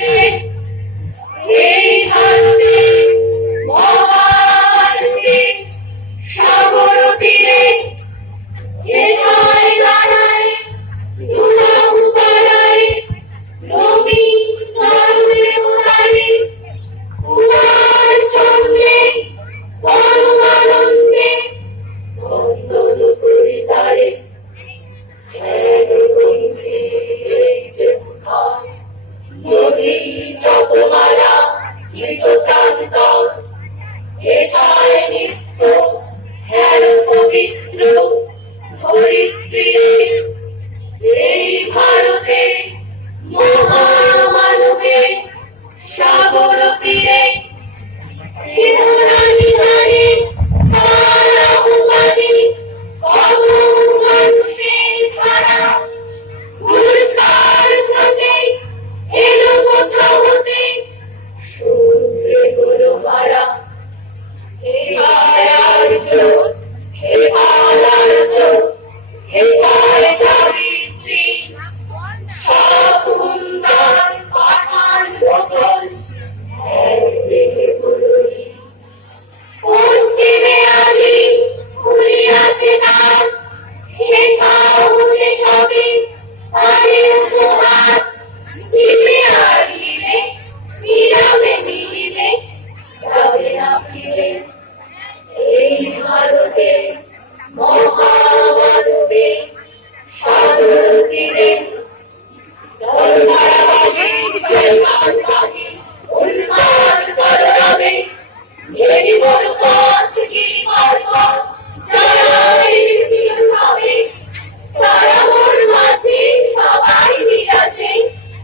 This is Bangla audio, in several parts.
এই ভারতে মহাভারতে সাগর তীরে হেথায় দাঁড়ায় দুরাহু পাড়ায় রবি তরুণে উদারে উদার ছন্দে পরমানন্দে বন্দন করি তারে নদী জপমালা ধৃতপ্রান্ত হেথায় নিত্য হের পবিত্র ধরিত্রীরে এই ভারতে মহামানবে সাগর তীরে নিধানে তারা উপাধি কত মানুষের ধারা উল্কার স্রোতে এলো কোথা হতে সমুদ্রে হলো মারা হে আর্য হে আর্য হে দাবিচ্ছি সব হুন্ডার পাঠান বদল একদিকে বলুনি পশ্চিমে আজি ঘুরিয়াছে তার সেথা হতে সবে আরে উপহার দিবে আর দিবে মিলাবে মিলিবে যাবে না ফিরে এই ভারতে মহামানবে সাগর তীরে উন্মাদ বলরামে ঘেরি বড় পথ গিরিবর পথ যারা এসেছিল ভাবে তারা ওর মাঝে সবাই বিরাজে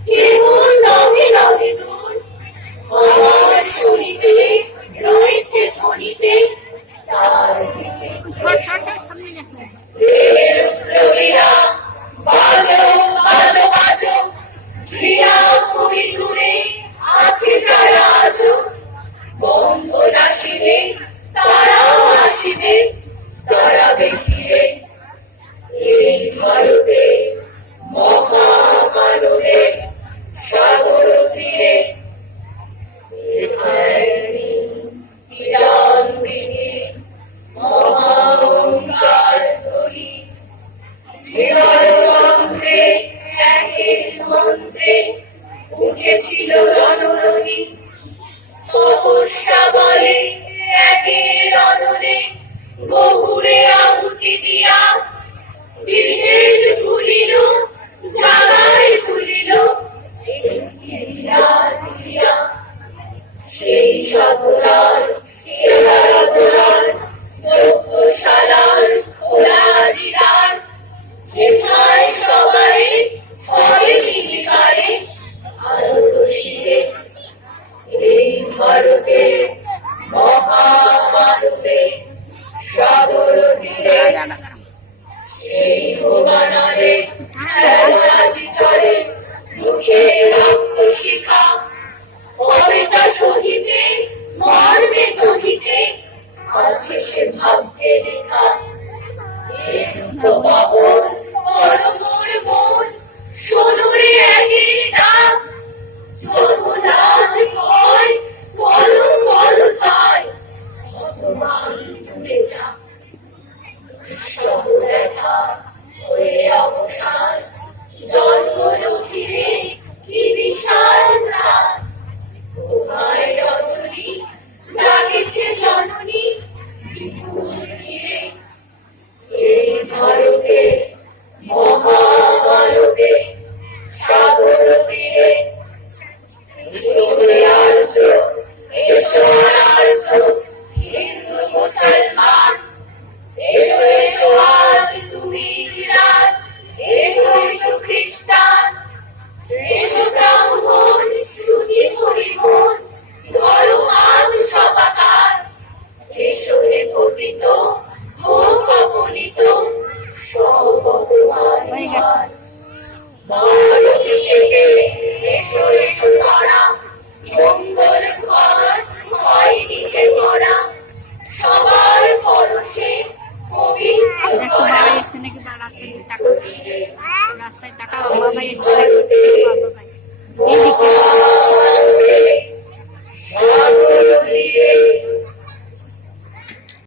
কেহ নহে নহে দূর আমার শুনিতে রয়েছে ধ্বনিতে তার বিশে রুদ্রবীরা বাজো বাজো বাজো ক্রিয়া কবি দূরে আছে যারা আজো বন্ধন আসিবে তারাও আসিবে দাঁড়াবে ঘিরে এই ভারতে মহামানবে সাগর তীরে বিরান্বিনী মহাওঙ্কার ধ্বনি মন্ত্রে একের মন্ত্রে উঠেছিল রণরণী তপস্যা বলে একের অনলে বহুরে আহুতি দিয়া বিভেদ ভুলিল জাগায় তুলিল সেই সকলার